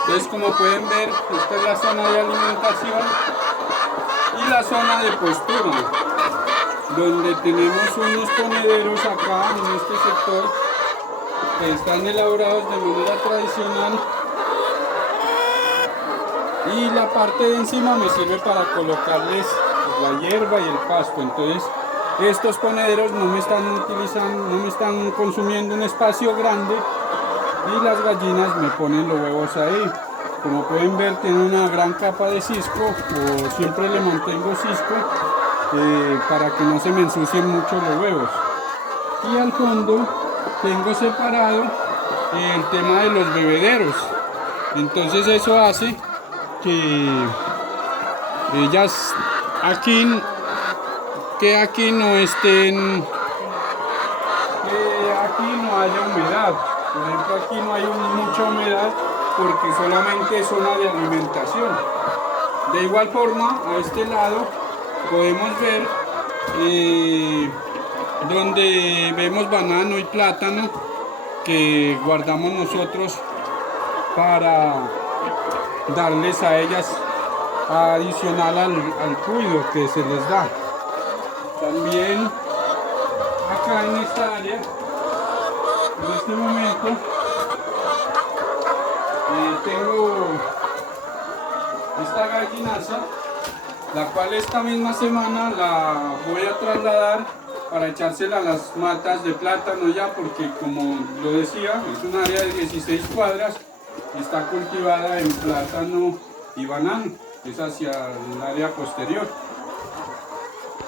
Entonces, como pueden ver, esta es la zona de alimentación y la zona de postura, donde tenemos unos ponederos acá en este sector que están elaborados de manera tradicional, y la parte de encima me sirve para colocarles la hierba y el pasto. Entonces estos ponederos no me están consumiendo un espacio grande, y las gallinas me ponen los huevos ahí. Como pueden ver, tiene una gran capa de cisco, o siempre le mantengo cisco para que no se me ensucien mucho los huevos. Y al fondo tengo separado el tema de los bebederos. Entonces eso hace que ellas aquí no estén, que aquí no haya humedad. Por ejemplo, aquí no hay mucha humedad porque solamente es zona de alimentación. De igual forma, a este lado podemos ver donde vemos banano y plátano que guardamos nosotros para darles a ellas adicional al cuido que se les da. También acá en esta área, en este momento, tengo esta gallinaza, la cual esta misma semana la voy a trasladar para echársela a las matas de plátano ya, porque como lo decía, es un área de 16 cuadras, está cultivada en plátano y banano, es hacia el área posterior.